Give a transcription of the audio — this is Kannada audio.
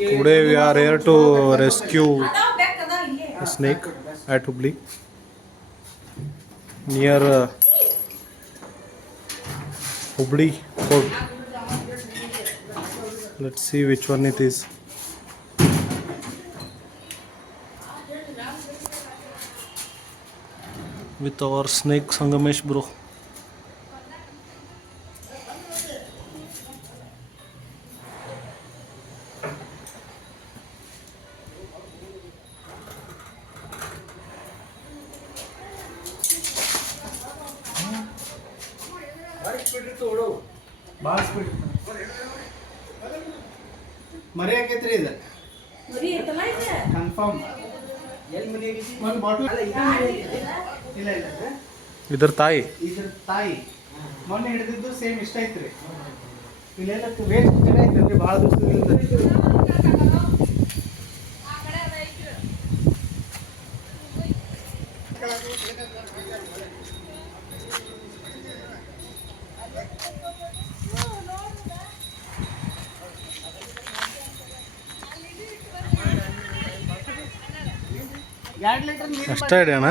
Today we are here to rescue a snake at Hubli near Hubli Fort. Let's see which one it is. With our snake Sangamesh bro. ಭಾಳ ಸ್ಪೀಡ್ ಮರಿ ಹಾಕೈತ್ರಿ ಇದು ಕನ್ಫರ್ಮ್ ಒಂದು ಬಾಟಲ್ ಇಲ್ಲ Idhar Thai. ಇದ್ರ ತಾಯಿ ಮೊನ್ನೆ ಹಿಡಿದಿದ್ದು ಸೇಮ್ ಇಷ್ಟ ಐತ್ರಿ ಇಲ್ಲೆಲ್ಲ ವೇಸ್ಟ್ ಕಡೆ ಐತಲ್ರಿ ಭಾಳ ದಿವಸದಿಂದ ಅಷ್ಟೇ ಅಣ್ಣ.